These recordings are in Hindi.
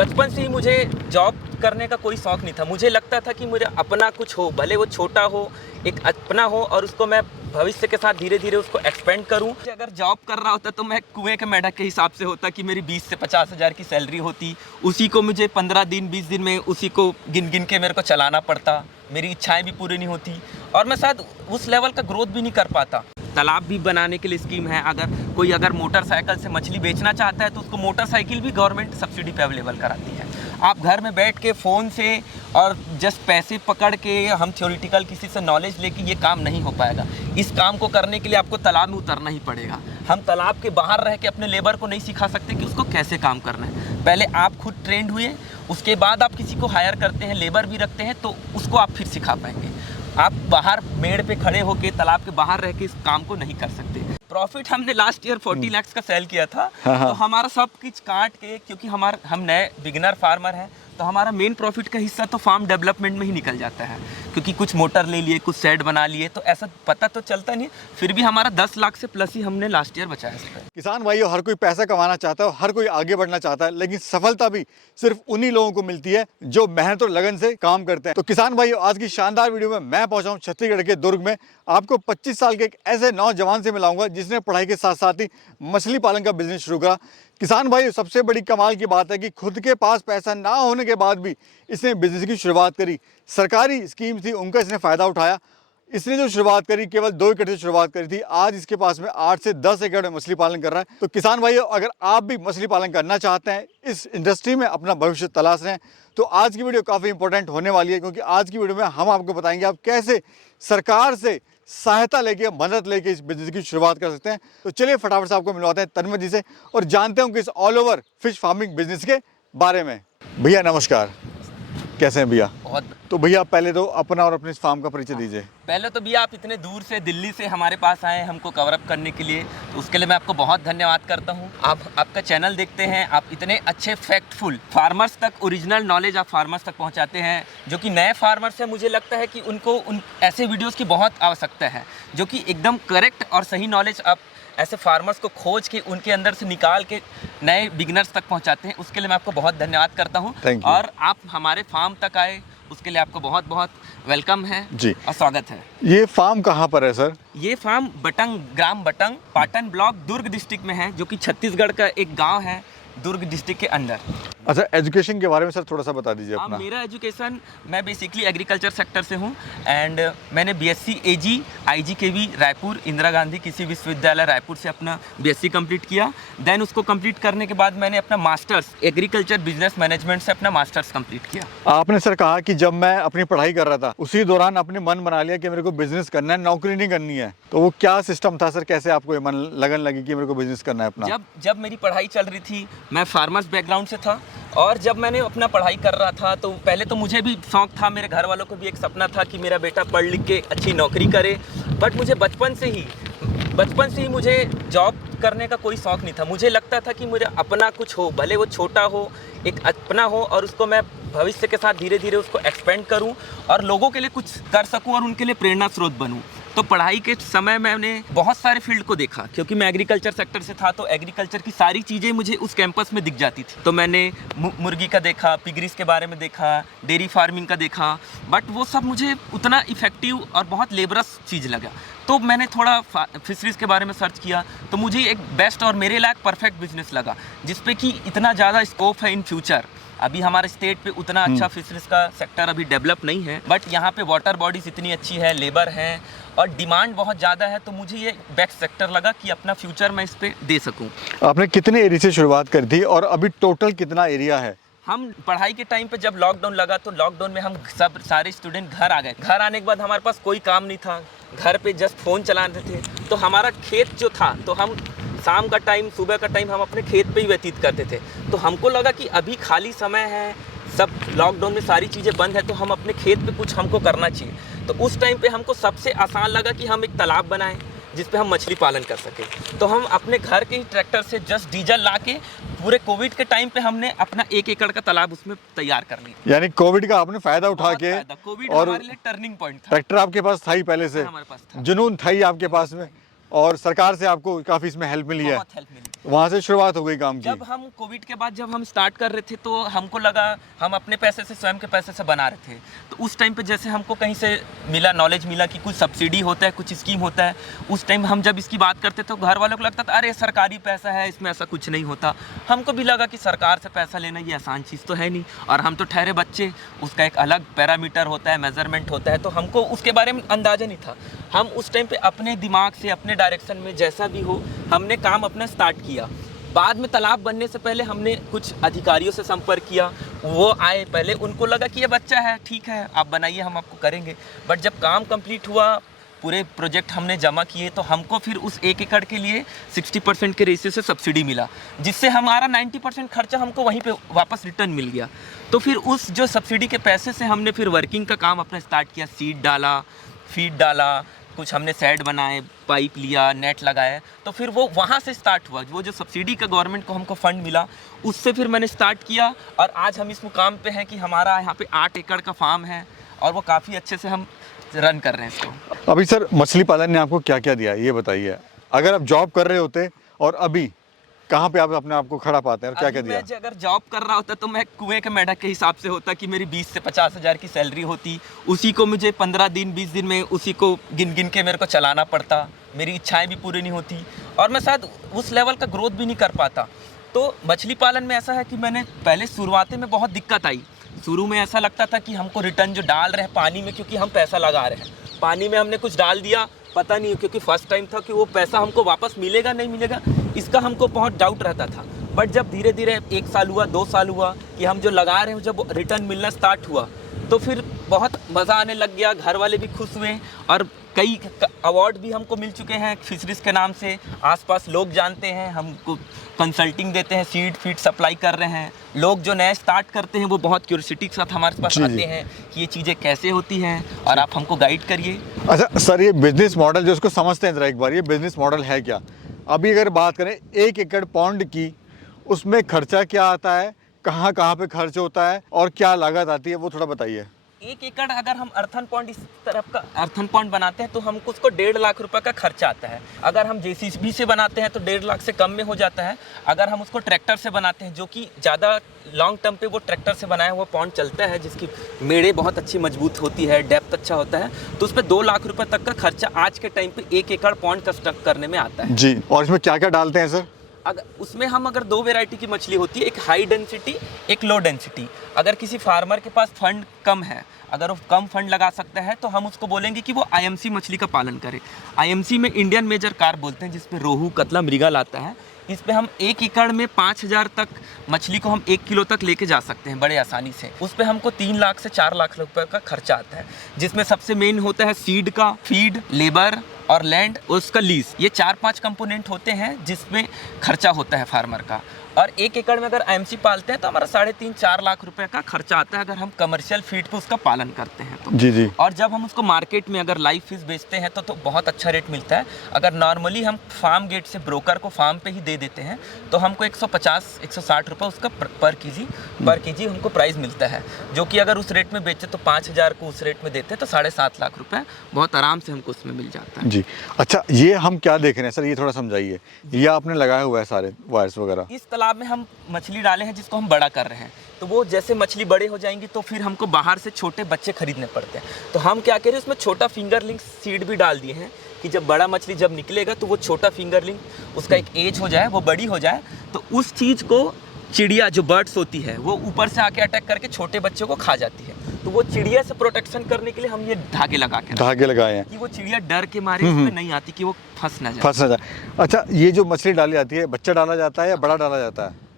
बचपन से ही मुझे जॉब करने का कोई शौक़ नहीं था। मुझे लगता था कि मुझे अपना कुछ हो, भले वो छोटा हो, एक अपना हो और उसको मैं भविष्य के साथ धीरे धीरे उसको एक्सपेंड करूं। अगर जॉब कर रहा होता तो मैं कुएं के मेढक के हिसाब से होता कि मेरी 20 से 50 हज़ार की सैलरी होती, उसी को मुझे 15 दिन 20 दिन में उसी को गिन गिन के मेरे को चलाना पड़ता, मेरी इच्छाएं भी पूरी नहीं होती और मैं शायद उस लेवल का ग्रोथ भी नहीं कर पाता। तालाब भी बनाने के लिए स्कीम है। अगर मोटरसाइकिल से मछली बेचना चाहता है तो उसको मोटरसाइकिल भी गवर्नमेंट सब्सिडी पे अवेलेबल कराती है। आप घर में बैठ के फ़ोन से और जस्ट पैसे पकड़ के हम थ्योरेटिकल किसी से नॉलेज लेके ये काम नहीं हो पाएगा। इस काम को करने के लिए आपको तालाब में उतरना ही पड़ेगा। हम तालाब के बाहर रह के अपने लेबर को नहीं सिखा सकते कि उसको कैसे काम करना है। पहले आप खुद ट्रेंड हुए, उसके बाद आप किसी को हायर करते हैं, लेबर भी रखते हैं, तो उसको आप फिर सिखा पाएंगे। आप बाहर मेड़ पे खड़े होके तालाब के बाहर रह के इस काम को नहीं कर सकते। प्रॉफिट हमने लास्ट ईयर 40 लाख का सेल किया था। तो हमारा सब कुछ काट के, क्योंकि हम नए बिगिनर फार्मर हैं, तो हमारा मेन प्रॉफिट का हिस्सा तो फार्म डेवलपमेंट में ही निकल जाता है, क्योंकि कुछ मोटर ले लिए, कुछ शेड बना लिए, तो ऐसा पता तो चलता नहीं। फिर भी हमारा 10 लाख से प्लस ही हमने लास्ट ईयर बचाया है। किसान भाइयों, हर कोई पैसा कमाना चाहता है, हर कोई आगे बढ़ना चाहता है, लेकिन सफलता भी सिर्फ उन्हीं लोगों को मिलती है जो मेहनत और लगन से काम करते हैं। तो किसान भाइयों, आज की शानदार वीडियो में मैं पहुंचा हूं छत्तीसगढ़ के दुर्ग में। आपको 25 साल के एक ऐसे नौजवान से मिलाऊंगा जिसने पढ़ाई के साथ साथ ही मछली पालन का बिजनेस शुरू करा। किसान भाई, सबसे बड़ी कमाल की बात है कि खुद के पास पैसा ना होने के बाद भी इसने बिजनेस की शुरुआत करी। सरकारी स्कीम थी, उनका इसने फ़ायदा उठाया। इसने जो शुरुआत करी, केवल 2 एकड़ से शुरुआत करी थी, आज इसके पास में 8 से 10 एकड़ में मछली पालन कर रहा है। तो किसान भाइयों, अगर आप भी मछली पालन करना चाहते हैं, इस इंडस्ट्री में अपना भविष्य तलाश रहे हैं, तो आज की वीडियो काफ़ी इंपॉर्टेंट होने वाली है, क्योंकि आज की वीडियो में हम आपको बताएंगे आप कैसे सरकार से सहायता लेके, मदद लेके इस बिजनेस की शुरुआत कर सकते हैं। तो चलिए फटाफट से आपको मिलवाते हैं तन्मय जी से और जानते हैं कि इस all over fish farming business के बारे में। भैया नमस्कार, कैसे हैं भैया? बहुत। तो भैया पहले तो अपना और अपने इस फार्म का परिचय दीजिए। पहले तो भैया, आप इतने दूर से दिल्ली से हमारे पास आए हमको कवर अप करने के लिए, तो उसके लिए मैं आपको बहुत धन्यवाद करता हूं। आप आपका चैनल देखते हैं, आप इतने अच्छे फैक्टफुल फार्मर्स तक ओरिजिनल नॉलेज आप फार्मर्स तक पहुंचाते हैं, जो कि नए फार्मर्स हैं। मुझे लगता है कि उनको ऐसे वीडियोज़ की बहुत आवश्यकता है, जो कि एकदम करेक्ट और सही नॉलेज आप ऐसे फार्मर्स को खोज के उनके अंदर से निकाल के नए बिगिनर्स तक पहुंचाते हैं। उसके लिए मैं आपको बहुत धन्यवाद करता हूं। और आप हमारे फार्म तक आए, उसके लिए आपको बहुत बहुत वेलकम है जी और स्वागत है। ये फार्म कहाँ पर है सर? ये फार्म बटंग, ग्राम बटंग, पाटन ब्लॉक, दुर्ग डिस्ट्रिक्ट में है, जो कि छत्तीसगढ़ का एक गाँव है, दुर्ग डिस्ट्रिक्ट के अंदर। अच्छा, एजुकेशन के बारे में सर थोड़ा सा बता दीजिए अपना। मेरा एजुकेशन, मैं बेसिकली एग्रीकल्चर सेक्टर से हूँ एंड मैंने बीएससी एजी IGKV रायपुर, इंदिरा गांधी कृषि विश्वविद्यालय रायपुर से अपना बीएससी कंप्लीट किया। देन उसको कंप्लीट करने के बाद मैंने अपना मास्टर्स एग्रीकल्चर बिजनेस मैनेजमेंट से अपना मास्टर्स कंप्लीट किया। आपने सर कहा कि जब मैं अपनी पढ़ाई कर रहा था, उसी दौरान आपने मन बना लिया कि मेरे को बिजनेस करना है, नौकरी नहीं करनी है, तो वो क्या सिस्टम था सर? कैसे आपको ये मन लगन लगी कि मेरे को बिजनेस करना है अपना? जब मेरी पढ़ाई चल रही थी, मैं फार्मर्स बैकग्राउंड से था, और जब मैंने अपना पढ़ाई कर रहा था तो पहले तो मुझे भी शौक़ था, मेरे घर वालों को भी एक सपना था कि मेरा बेटा पढ़ लिख के अच्छी नौकरी करे। बट मुझे बचपन से ही मुझे जॉब करने का कोई शौक़ नहीं था। मुझे लगता था कि मुझे अपना कुछ हो, भले वो छोटा हो, एक अपना हो, और उसको मैं भविष्य के साथ धीरे धीरे उसको एक्सपेंड करूं और लोगों के लिए कुछ कर सकूं और उनके लिए प्रेरणा स्रोत बनूं। तो पढ़ाई के समय मैंने बहुत सारे फील्ड को देखा, क्योंकि मैं एग्रीकल्चर सेक्टर से था, तो एग्रीकल्चर की सारी चीज़ें मुझे उस कैंपस में दिख जाती थी। तो मैंने मुर्गी का देखा, पिगरीज के बारे में देखा, डेयरी फार्मिंग का देखा, बट वो सब मुझे उतना इफेक्टिव और बहुत लेबरस चीज़ लगा। तो मैंने थोड़ा फिशरीज़ के बारे में सर्च किया, तो मुझे एक बेस्ट और मेरे लायक परफेक्ट बिजनेस लगा, जिसपे कि इतना ज़्यादा स्कोप है इन फ्यूचर। अभी हमारे स्टेट पे उतना अच्छा फिशरीज का सेक्टर अभी डेवलप नहीं है, बट यहाँ पे वाटर बॉडीज इतनी अच्छी है, लेबर है और डिमांड बहुत ज़्यादा है, तो मुझे ये बेस्ट सेक्टर लगा कि अपना फ्यूचर मैं इस पे दे सकूँ। आपने कितने एरिया से शुरुआत करी थी और अभी टोटल कितना एरिया है? हम पढ़ाई के टाइम पे जब लॉकडाउन लगा, तो लॉकडाउन में हम सारे स्टूडेंट घर आ गए। घर आने के बाद हमारे पास कोई काम नहीं था, घर पे जस्ट फ़ोन चलाते थे। तो हमारा खेत जो था, तो हम शाम का टाइम, सुबह का टाइम हम अपने खेत पे ही व्यतीत करते थे। तो हमको लगा कि अभी खाली समय है, सब लॉकडाउन में सारी चीज़ें बंद है, तो हम अपने खेत पे कुछ हमको करना चाहिए। तो उस टाइम पे हमको सबसे आसान लगा कि हम एक तालाब बनाएं, जिस पे हम मछली पालन कर सकें। तो हम अपने घर के ही ट्रैक्टर से जस्ट डीजल ला के पूरे कोविड के टाइम पे हमने अपना 1 एकड़ का तालाब उसमें तैयार कर लिया। यानी कोविड का आपने फायदा उठा के, कोविड हमारे लिए टर्निंग पॉइंट था। ट्रैक्टर आपके पास था ही पहले से, हमारे पास था, जुनून था ही आपके पास में, और सरकार से आपको काफ़ी इसमें हेल्प मिली है, बहुत हेल्प मिली। वहाँ से शुरुआत हो गई काम की। जब हम कोविड के बाद जब हम स्टार्ट कर रहे थे तो हमको लगा हम अपने पैसे से, स्वयं के पैसे से बना रहे थे। तो उस टाइम पे जैसे हमको कहीं से मिला, नॉलेज मिला कि कुछ सब्सिडी होता है, कुछ स्कीम होता है। उस टाइम हम जब इसकी बात करते तो घर वालों को लगता था अरे सरकारी पैसा है, इसमें ऐसा कुछ नहीं होता। हमको भी लगा कि सरकार से पैसा लेना ये आसान चीज़ तो है नहीं, और हम तो ठहरे बच्चे, उसका एक अलग पैरामीटर होता है, मेजरमेंट होता है, तो हमको उसके बारे में अंदाज़ा नहीं था। हम उस टाइम पे अपने दिमाग से, अपने डायरेक्शन में जैसा भी हो, हमने काम अपना स्टार्ट किया। बाद में तालाब बनने से पहले हमने कुछ अधिकारियों से संपर्क किया, वो आए, पहले उनको लगा कि ये बच्चा है, ठीक है आप बनाइए, हम आपको करेंगे। बट जब काम कंप्लीट हुआ, पूरे प्रोजेक्ट हमने जमा किए, तो हमको फिर उस 1 एकड़ के लिए 60% के रेशियो से सब्सिडी मिला, जिससे हमारा 90% खर्चा हमको वहीं पे वापस रिटर्न मिल गया। तो फिर उस जो सब्सिडी के पैसे से हमने फिर वर्किंग का काम अपना स्टार्ट किया। सीड डाला, फीड डाला, कुछ हमने सेट बनाए, पाइप लिया, नेट लगाए, तो फिर वो वहाँ से स्टार्ट हुआ। वो जो सब्सिडी का गवर्नमेंट को हमको फंड मिला, उससे फिर मैंने स्टार्ट किया, और आज हम इस मुकाम पे हैं कि हमारा यहाँ पे 8 एकड़ का फार्म है, और वो काफ़ी अच्छे से हम रन कर रहे हैं इसको। अभी सर मछली पालन ने आपको क्या क्या दिया ये बताइए। अगर आप जॉब कर रहे होते और अभी कहाँ पे आप अपने आप को खड़ा पाते हैं और क्या क्या दिया? मैं अगर जॉब कर रहा होता तो मैं कुएं के मेढक के हिसाब से होता कि मेरी 20 से 50 हज़ार की सैलरी होती, उसी को मुझे 15 दिन 20 दिन में उसी को गिन गिन के मेरे को चलाना पड़ता, मेरी इच्छाएं भी पूरी नहीं होती, और मैं शायद उस लेवल का ग्रोथ भी नहीं कर पाता। तो मछली पालन में ऐसा है कि मैंने पहले शुरुआत में बहुत दिक्कत आई। शुरू में ऐसा लगता था कि हमको रिटर्न जो डाल रहे हैं पानी में, क्योंकि हम पैसा लगा रहे हैं, पानी में हमने कुछ डाल दिया, पता नहीं, क्योंकि फर्स्ट टाइम था कि वो पैसा हमको वापस मिलेगा नहीं मिलेगा, इसका हमको बहुत डाउट रहता था। बट जब धीरे धीरे 1 साल हुआ, 2 साल हुआ कि हम जो लगा रहे हैं जब रिटर्न मिलना स्टार्ट हुआ, तो फिर बहुत मज़ा आने लग गया, घर वाले भी खुश हुए, और कई अवार्ड भी हमको मिल चुके हैं फिशरीज़ के नाम से। आसपास लोग जानते हैं, हमको कंसल्टिंग देते हैं, सीड फीड सप्लाई कर रहे हैं। लोग जो नए स्टार्ट करते हैं वो बहुत क्यूरियोसिटी के साथ हमारे पास आते हैं कि ये चीज़ें कैसे होती हैं, और आप हमको गाइड करिए। अच्छा सर, ये बिजनेस मॉडल जो उसको समझते हैं ज़रा एक बार, ये बिजनेस मॉडल है क्या? अभी अगर बात करें 1 एकड़ पॉन्ड की, उसमें खर्चा क्या आता है, कहाँ कहाँ पे खर्च होता है और क्या लागत आती है, वो थोड़ा बताइए। 1 एकड़ अगर हम अर्थन पॉन्ड, इस तरफ का अर्थन पॉन्ड बनाते हैं तो हमको उसको 1.5 लाख रुपए का खर्चा आता है। अगर हम जेसीबी से बनाते हैं तो 1.5 लाख से कम में हो जाता है। अगर हम उसको ट्रैक्टर से बनाते हैं, जो कि ज़्यादा लॉन्ग टर्म पे वो ट्रैक्टर से बनाया हुआ पॉन्ड चलता है, जिसकी मेड़े बहुत अच्छी मजबूत होती है, डेप्थ अच्छा होता है, तो उस पर 2 लाख रुपए तक का खर्चा आज के टाइम पे 1 एकड़ पॉन्ड कंस्ट्रक्ट करने में आता है जी। और इसमें क्या क्या डालते हैं सर? अगर उसमें हम अगर 2 वैरायटी की मछली होती है, एक हाई डेंसिटी, एक लो डेंसिटी। अगर किसी फार्मर के पास फंड कम है, अगर वो कम फंड लगा सकता है, तो हम उसको बोलेंगे कि वो आईएमसी मछली का पालन करे। आईएमसी में इंडियन मेजर कार्प बोलते हैं, जिसमें रोहू, कतला, मृगल आता है। इस पे हम 1 एकड़ में 5,000 तक मछली को हम 1 किलो तक लेके जा सकते हैं बड़े आसानी से। उस पे हमको 3 लाख से 4 लाख रुपए का खर्चा आता है, जिसमें सबसे मेन होता है सीड का, फीड, लेबर और लैंड, उसका लीज। ये 4-5 कंपोनेंट होते हैं जिसमें खर्चा होता है फार्मर का। और 1 एकड़ में अगर आईएमसी पालते हैं तो हमारा 3.5-4 लाख रुपए का खर्चा आता है, अगर हम कमर्शियल फीड पे उसका पालन करते हैं तो। जी जी। और जब हम उसको मार्केट में अगर लाइव फिश बेचते हैं तो बहुत अच्छा रेट मिलता है। अगर नॉर्मली हम फार्म गेट से ब्रोकर को फार्म पे ही दे देते हैं तो हमको 150-160 रुपये उसका पर केजी हमको प्राइस मिलता है, जो कि अगर उस रेट में बेचे तो 5,000 को उस रेट में देते हैं तो 7.5 लाख रुपए बहुत आराम से हमको उसमें मिल जाता है। जी। अच्छा, ये हम क्या देख रहे हैं सर, ये थोड़ा समझाइए। ये आपने लगाया हुआ है सारे वायर्स वगैरह? इस तालाब में हम मछली डाले हैं जिसको हम बड़ा कर रहे हैं, तो वो जैसे मछली बड़े हो जाएंगी तो फिर हमको बाहर से छोटे बच्चे खरीदने पड़ते हैं। तो हम क्या करें, उसमें छोटा फिंगरलिंग सीड भी डाल दिए हैं कि जब बड़ा मछली जब निकलेगा तो वो छोटा फिंगरलिंग उसका एक एज हो जाए, वो बड़ी हो जाए, तो उस चीज़ को चिड़िया जो बर्ड्स होती है वो ऊपर से आके अटैक करके छोटे बच्चों को खा जाती है। तो वो चिड़िया से प्रोटेक्शन करने के लिए हम ये धागे लगाए हैं कि वो चिड़िया डर के मारे इसमें नहीं आती, कि वो फंस ना जाए। अच्छा, ये जो मछली डाली जाती है, बच्चा डाला जाता है या बड़ा डाला जाता है?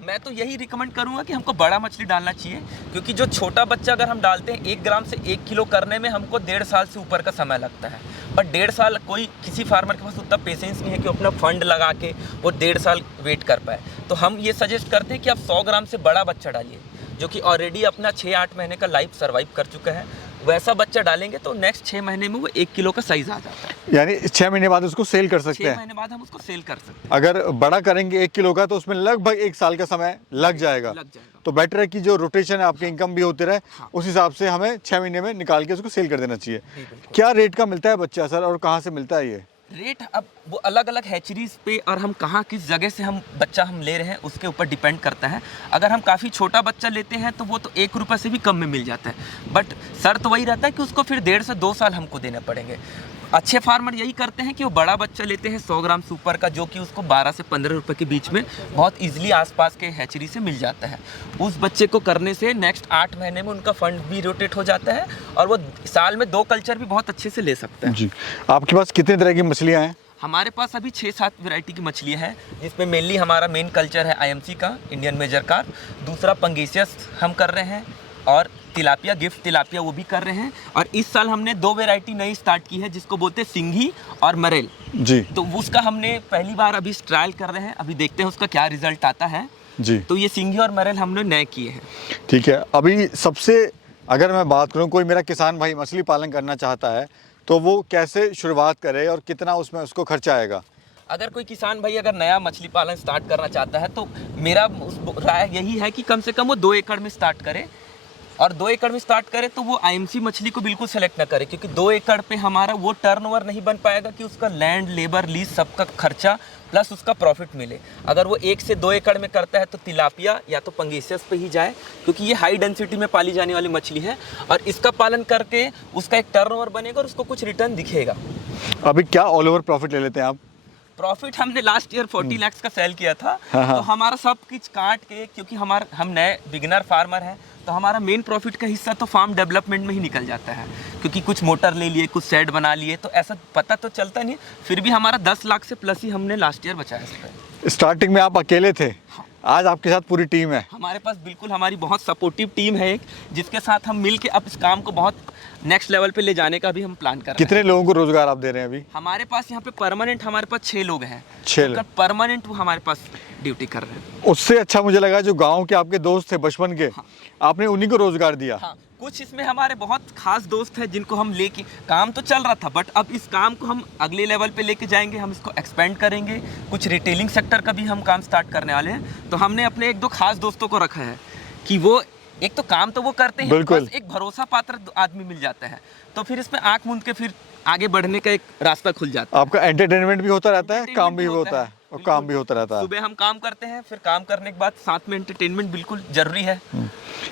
मैं तो यही रिकमेंड करूंगा कि हमको बड़ा मछली डालना चाहिए, क्योंकि जो छोटा बच्चा अगर हम डालते हैं 1 ग्राम से 1 किलो करने में हमको 1.5 साल से ऊपर का समय लगता है। बट 1.5 साल कोई किसी फार्मर के पास उतना पेशेंस नहीं है कि अपना फंड लगा के वो 1.5 साल वेट कर पाए। तो हम ये सजेस्ट करते हैं कि आप 100 ग्राम से बड़ा बच्चा डालिए, जो कि ऑलरेडी अपना 6-8 महीने का लाइफ सर्वाइव कर चुका है। वैसा बच्चा डालेंगे तो नेक्स्ट 6 महीने में वो 1 किलो का साइज आ जाता है। यानी 6 महीने बाद उसको सेल कर सकते हैं? 6 महीने बाद हम उसको सेल कर सकते हैं। अगर बड़ा करेंगे 1 किलो का तो उसमें लगभग 1 साल का समय लग जाएगा। तो बेटर है कि जो रोटेशन है, आपकी इनकम भी होती रहे, हाँ। उस हिसाब से हमें 6 महीने में निकाल के उसको सेल कर देना चाहिए। क्या रेट का मिलता है बच्चा सर, और कहाँ से मिलता है ये? रेट अब वो अलग अलग हैचरीज पे और हम कहाँ किस जगह से हम बच्चा हम ले रहे हैं उसके ऊपर डिपेंड करता है। अगर हम काफ़ी छोटा बच्चा लेते हैं तो वो तो 1 रुपये से भी कम में मिल जाता है, बट शर्त वही रहता है कि उसको फिर 1.5 से 2 साल हमको देने पड़ेंगे। अच्छे फार्मर यही करते हैं कि वो बड़ा बच्चा लेते हैं 100 ग्राम सुपर का, जो कि उसको 12 से 15 रुपये के बीच में बहुत ईजिली आसपास के हैचरी से मिल जाता है। उस बच्चे को करने से नेक्स्ट 8 महीने में उनका फंड भी रोटेट हो जाता है और वो साल में 2 कल्चर भी बहुत अच्छे से ले सकते हैं। जी, आपके पास कितने तरह की मछलियाँ हैं? हमारे पास अभी 6-7 वैरायटी की मछलियाँ हैं, जिसमें मेनली हमारा मेन कल्चर है IMC का, इंडियन मेजर कार्प। दूसरा पंगेसियस हम कर रहे हैं और तिलापिया, गिफ्ट तिलापिया वो भी कर रहे हैं। और इस साल हमने 2 वैरायटी नई स्टार्ट की है जिसको बोलते हैं सिंघी और मरेल। जी, तो उसका हमने पहली बार अभी ट्रायल कर रहे हैं, अभी देखते हैं उसका क्या रिजल्ट आता है। जी, तो ये सिंघी और मरेल हमने नए किए हैं। ठीक है। अभी सबसे अगर मैं बात करूं, कोई मेरा किसान भाई मछली पालन करना चाहता है तो वो कैसे शुरुआत करे और कितना उसमें उसको खर्चा आएगा? अगर कोई किसान भाई अगर नया मछली पालन स्टार्ट करना चाहता है तो मेरा राय यही है कि कम से कम वो 2 एकड़ में स्टार्ट करे। और 2 एकड़ में स्टार्ट करे तो वो IMC मछली को बिल्कुल सेलेक्ट ना करे, क्योंकि 2 एकड़ पे हमारा वो टर्नओवर नहीं बन पाएगा कि उसका लैंड, लेबर, लीज सबका खर्चा प्लस उसका प्रॉफिट मिले। अगर वो 1 से 2 एकड़ में करता है तो तिलापिया या तो पंगेसियस पे ही जाए, क्योंकि ये हाई डेंसिटी में पाली जाने वाली मछली है और इसका पालन करके उसका एक टर्नओवर बनेगा और उसको कुछ रिटर्न दिखेगा। अभी क्या ऑल ओवर प्रॉफिट ले लेते हैं आप? प्रॉफिट हमने लास्ट ईयर 40 लाख का सेल किया था। हाँ। तो हमारा सब कुछ काट के, क्योंकि हम नए बिगिनर फार्मर हैं, तो हमारा मेन प्रॉफिट का हिस्सा तो फार्म डेवलपमेंट में ही निकल जाता है, क्योंकि कुछ मोटर ले लिए, कुछ शेड बना लिए, तो ऐसा पता तो चलता नहीं। फिर भी हमारा 10 लाख से प्लस ही हमने लास्ट ईयर बचाया इस पर। स्टार्टिंग में आप अकेले थे, आज आपके साथ पूरी टीम है। हमारे पास बिल्कुल हमारी बहुत सपोर्टिव टीम है एक, जिसके साथ हम मिल के अब इस काम को बहुत नेक्स्ट लेवल पे ले जाने का भी हम प्लान कर रहे हैं। कितने लोगों को रोजगार आप दे रहे हैं अभी? हमारे पास यहाँ पे परमानेंट हमारे पास 6 लोग हैं। 6 लोग परमानेंट वो हमारे पास ड्यूटी कर रहे हैं। उससे अच्छा मुझे लगा जो गांव के आपके दोस्त थे बचपन के, आपने उन्हीं को रोजगार दिया। हाँ, कुछ इसमें हमारे बहुत खास दोस्त हैं जिनको हम लेके, काम तो चल रहा था बट अब इस काम को हम अगले लेवल पे लेके जाएंगे, हम इसको एक्सपेंड करेंगे। कुछ रिटेलिंग सेक्टर का भी हम काम स्टार्ट करने वाले हैं। तो हमने अपने 1-2 खास दोस्तों को रखा है कि वो एक तो काम तो वो करते हैं, बिल्कुल। बस एक भरोसा पात्र आदमी मिल जाता है, तो फिर इसमें आंख मूंद के फिर आगे बढ़ने का एक रास्ता खुल जाता है। आपका एंटरटेनमेंट भी होता रहता है, काम भी होता है और काम भी होता रहता है। सुबह हम काम करते हैं, फिर काम करने के बाद साथ में एंटरटेनमेंट बिल्कुल जरूरी है।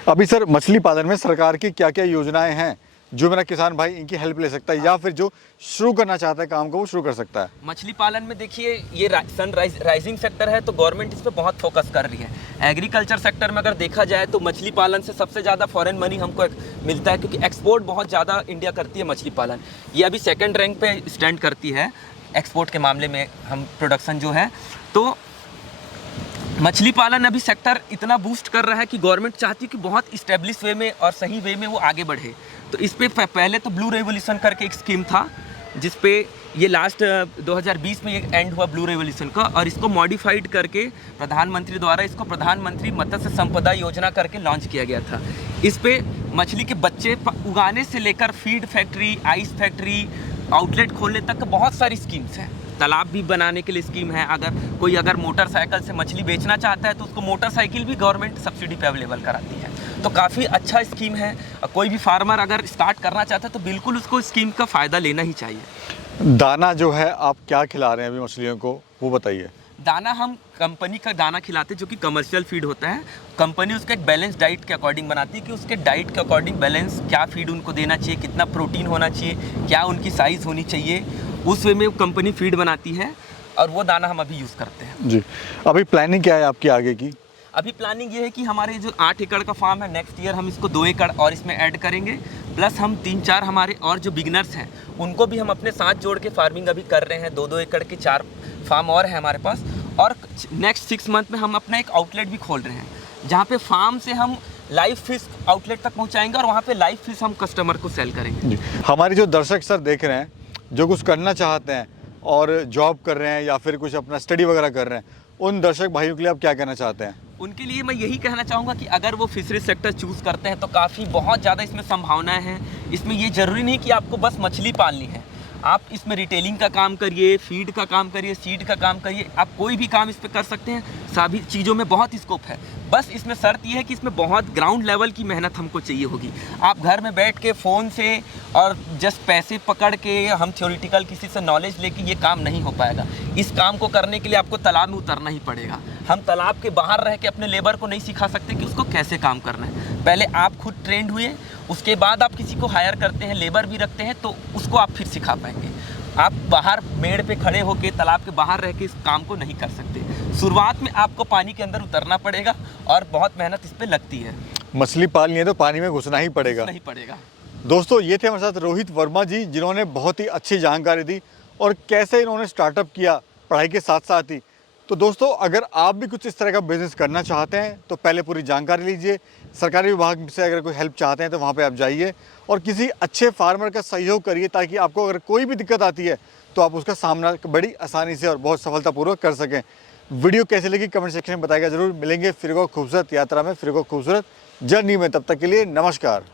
अभी सर मछली पालन में सरकार की क्या क्या योजनाएं हैं जो मेरा किसान भाई इनकी हेल्प ले सकता है, या फिर जो शुरू करना चाहता है काम को वो शुरू कर सकता है? मछली पालन में देखिए, ये राइजिंग सेक्टर है तो गवर्नमेंट इस पर बहुत फोकस कर रही है। एग्रीकल्चर सेक्टर में अगर देखा जाए तो मछली पालन से सबसे ज़्यादा फॉरेन मनी हमको मिलता है, क्योंकि एक्सपोर्ट बहुत ज़्यादा इंडिया करती है मछली पालन। ये अभी 2nd रैंक पे स्टैंड करती है एक्सपोर्ट के मामले में, हम प्रोडक्शन जो है। तो मछली पालन अभी सेक्टर इतना बूस्ट कर रहा है कि गवर्नमेंट चाहती है कि बहुत इस्टेब्लिश वे में और सही वे में वो आगे बढ़े। तो इस पे पहले तो ब्लू रेवोल्यूशन करके एक स्कीम था, जिस पे ये लास्ट 2020 में ये एंड हुआ ब्लू रेवोल्यूशन का, और इसको मॉडिफाइड करके प्रधानमंत्री द्वारा इसको प्रधानमंत्री मत्स्य संपदा योजना करके लॉन्च किया गया था। इस पे मछली के बच्चे उगाने से लेकर feed factory, ice factory, outlet खोलने तक बहुत सारी स्कीम्स हैं। तालाब भी बनाने के लिए स्कीम है। अगर मोटरसाइकिल से मछली बेचना चाहता है तो उसको मोटरसाइकिल भी गवर्नमेंट सब्सिडी पे अवेलेबल कराती है। तो काफ़ी अच्छा स्कीम है। कोई भी फार्मर अगर स्टार्ट करना चाहता है तो बिल्कुल उसको स्कीम का फ़ायदा लेना ही चाहिए। दाना जो है आप क्या खिला रहे हैं अभी मछलियों को, वो बताइए। दाना हम कंपनी का दाना खिलाते हैं, जो कि कमर्शियल फीड होता है। कंपनी उसका एक बैलेंस डाइट के अकॉर्डिंग बनाती है कि उसके डाइट के अकॉर्डिंग बैलेंस क्या फीड उनको देना चाहिए, कितना प्रोटीन होना चाहिए, क्या उनकी साइज़ होनी चाहिए, उस वे में कंपनी फीड बनाती है और वो दाना हम अभी यूज़ करते हैं। जी, अभी प्लानिंग क्या है आपकी आगे की? अभी प्लानिंग ये है कि हमारे जो 8 एकड़ का फार्म है, नेक्स्ट ईयर हम इसको 2 एकड़ और इसमें ऐड करेंगे। प्लस हम 3-4 हमारे और जो बिगनर्स हैं उनको भी हम अपने साथ जोड़ के फार्मिंग अभी कर रहे हैं। 2-2 एकड़ के 4 फार्म और हैं हमारे पास। और नेक्स्ट 6 मंथ में हम अपना एक आउटलेट भी खोल रहे हैं, जहाँ पे फार्म से हम लाइव फिश आउटलेट तक पहुँचाएंगे और वहाँ पे लाइव फिश हम कस्टमर को सेल करेंगे। जी, हमारे जो दर्शक सर देख रहे हैं, जो कुछ करना चाहते हैं और जॉब कर रहे हैं या फिर कुछ अपना स्टडी वगैरह कर रहे हैं, उन दर्शक भाइयों के लिए आप क्या कहना चाहते हैं? उनके लिए मैं यही कहना चाहूँगा कि अगर वो फिशरी सेक्टर चूज़ करते हैं तो काफ़ी बहुत ज़्यादा इसमें संभावनाएं हैं। इसमें ये ज़रूरी नहीं कि आपको बस मछली पालनी है, आप इसमें रिटेलिंग का काम करिए, फीड का काम करिए, सीड का काम करिए, आप कोई भी काम इस पर कर सकते हैं। सभी चीज़ों में बहुत स्कोप है। बस इसमें शर्त यह है कि इसमें बहुत ग्राउंड लेवल की मेहनत हमको चाहिए होगी। आप घर में बैठ के फ़ोन से और जस्ट पैसे पकड़ के हम थ्योरेटिकल किसी से नॉलेज लेके ये काम नहीं हो पाएगा। इस काम को करने के लिए आपको तालाब में उतरना ही पड़ेगा। हम तालाब के बाहर रह के अपने लेबर को नहीं सिखा सकते कि उसको कैसे काम करना है। पहले आप खुद ट्रेंड हुए, उसके बाद आप किसी को हायर करते हैं, लेबर भी रखते हैं, तो उसको आप फिर सिखा पाएंगे। आप बाहर मेड़ पे खड़े होकर तालाब के बाहर रह के इस काम को नहीं कर सकते। शुरुआत में आपको पानी के अंदर उतरना पड़ेगा और बहुत मेहनत इस पे लगती है। मछली पालनी है तो पानी में घुसना ही पड़ेगा। नहीं पड़ेगा। दोस्तों, ये थे हमारे साथ रोहित वर्मा जी, जिन्होंने बहुत ही अच्छी जानकारी दी और कैसे इन्होंने स्टार्टअप किया पढ़ाई के साथ साथ ही। तो दोस्तों, अगर आप भी कुछ इस तरह का बिजनेस करना चाहते हैं तो पहले पूरी जानकारी लीजिए। सरकारी विभाग से अगर कोई हेल्प चाहते हैं तो वहाँ पे आप जाइए और किसी अच्छे फार्मर का सहयोग करिए, ताकि आपको अगर कोई भी दिक्कत आती है तो आप उसका सामना बड़ी आसानी से और बहुत सफलतापूर्वक कर सकें। वीडियो कैसे लगी कमेंट सेक्शन में बताइएगा ज़रूर। मिलेंगे फिर को खूबसूरत यात्रा में, फिर को खूबसूरत जर्नी में। तब तक के लिए नमस्कार।